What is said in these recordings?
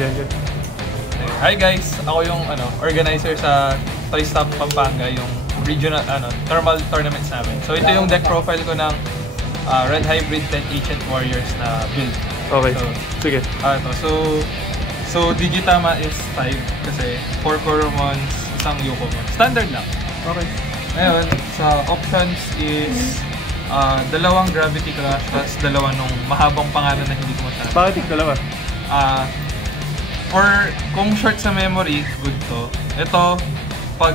Yeah. Hi guys, ako yung organizer sa Toy Stop Pampanga, yung regional thermal tournaments namin. So ito yung deck profile ko ng Red Hybrid 10 Ancient Warriors na build. Okay. So, sige. So Digitama is 5 kasi 4 Coromons, isang Yokomon. Standard lang. Okay. Ngayon, sa options is dalawang Gravity Clash plus dalawa nung mahabang pangalan na hindi ko masabi. Bakit yung dalawa? Or kung short sa memory, good to. Ito, pag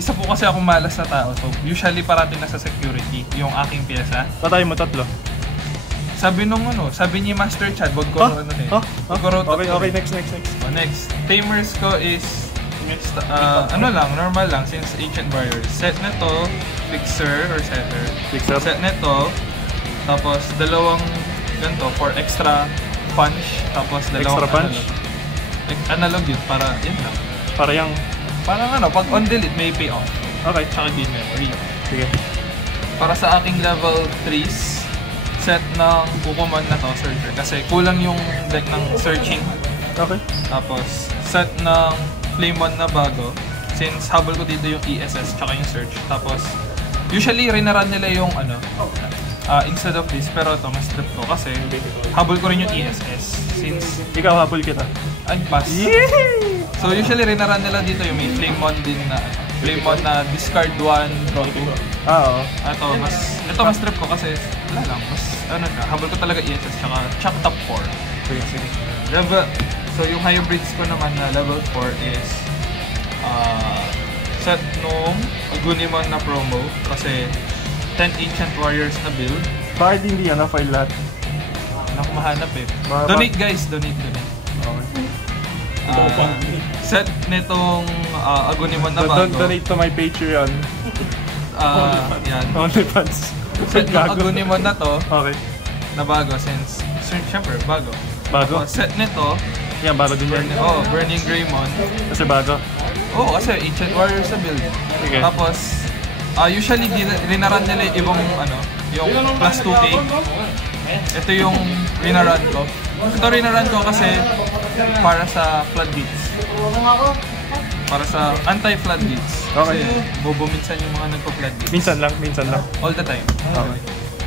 isa po kasi akong malas na tao, so usually parating na sa security yung aking pyesa. Patayin mo 3. Sabi ni Master Chad, wag ko Okay, next. Next, tamers ko is normal lang since Ancient Warriors. Set nito, fixer or setter. Set nito, tapos dalawang ganito for extra punch, tapos dalawang extra punch? Analog yun, para yun lang. Parang pag on delete may pay off. Okay. Tsaka gain memory. Sige. Para sa aking level 3s, set ng Pokemon na to, Searcher. Kasi kulang yung deck ng searching. Okay. Tapos, set ng Flamon na bago. Since habol ko dito yung ESS tsaka yung search. Tapos, usually rinaran nila yung instead of this, pero ito mas trip ko kasi habol ko rin yung ESS. Since ikaw habol kita. Pass. Yee! So usually rinaran nila dito yung may Flamon din na Flamon na discard 1, draw 2. Oo. Ito mas trip ko kasi wala lang, mas habol ko talaga ESS tsaka Chuck top 4. Sige. So yung hybrids ko naman na level 4 is set nung Agunimon na promo kasi 10 Ancient Warriors na build. Bakit hindi file lahat? Ako mahanap eh. Donate guys, donate. Okay. Set nitong Agunimon na bago. Donate to my Patreon. Yan. OnlyFans. Set ng Agunimon na to. Okay. Na bago since syempre bago. Bago? Set nito. Yan, bago din yan. Burning Greymon. Kasi bago? Oo, kasi Ancient Warriors sa build. Okay. Tapos, usually rinaran nila yung yung plus 2k. Ito yung rinaran ko. Ito rinaran ko kasi para sa floodgates. Para sa anti-floodgates. Okay. Kasi bobo minsan yung mga nagpo-floodgates. Minsan lang. All the time. Okay.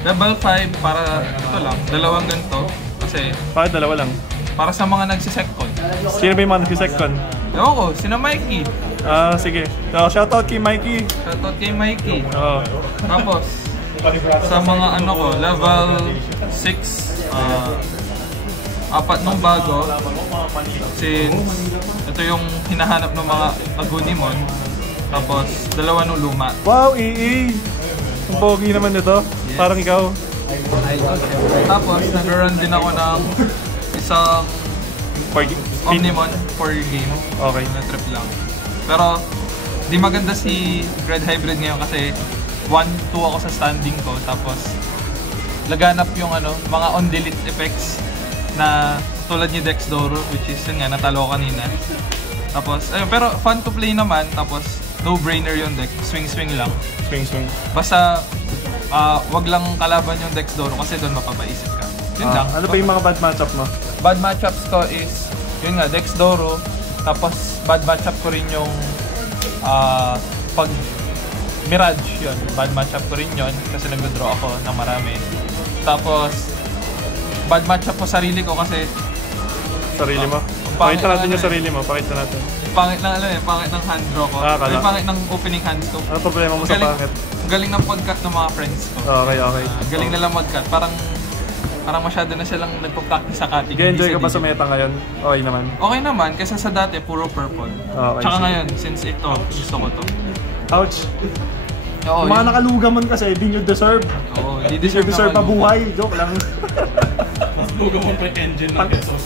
Level 5 para ito lang, dalawang ganito. Kasi bakit dalawa lang? para sa mga nagsisecond. Sino ba yung mga nagsisecond? Ewan ko, sina Mikey. Sige. So, shoutout kay Mikey. Oo. Tapos, sa mga level 6, apat nung bago, since ito yung hinahanap ng mga Agunimon, tapos dalawa nung luma. Wow, ang pogi naman ito. Yes. Parang ikaw. Tapos, nag-run din ako ng isang Omnimon for game. Okay. Na trip lang. Pero, di maganda si Red Hybrid ngayon kasi 1-2 ako sa standing ko. Tapos, laganap yung mga on-delete effects na tulad ni Dex Doro, which is yun nga, natalo kanina. Tapos, pero fun to play naman. Tapos, no-brainer yung deck. Swing-swing lang. Swing. Basta, wag lang kalaban yung Dex Doro kasi doon mapapaisip ka. Yun lang. Ano ba yung mga bad matchup mo? Bad matchups ko is, yun nga, Dex Doro. Tapos, bad matchup ko rin yung pag Mirage, yun. Bad matchup ko rin yun kasi nag-draw ako ng marami. Tapos, bad matchup ko sarili ko kasi sarili mo? Pakita natin yung sarili mo, pakita natin. Pangit ng hand draw ko. Pangit ng opening hands ko. Ano problema mo sa pangit? Galing ng pag-cut ng mga friends ko. Okay. Galing nila mag-cut. Parang masyado na silang nagpa-practice sa cutting. Enjoy ka ba sa meta ngayon? Okay naman? Okay naman, kasi sa dati puro purple. Okay, tsaka ngayon, since ito, gusto ko to. Ouch! Oo, mga nakalugaman kasi, di nyo deserve. Oo, di deserve mabuhay. Joke lang. Lugaman pa yung engine ng Quezon.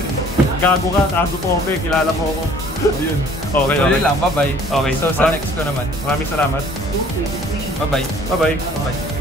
Gago ka, kago po, kilala mo ako. Ayun. Okay. So yun lang, bye-bye. Okay. So sa next ko naman. Maraming salamat. Bye-bye. Bye-bye.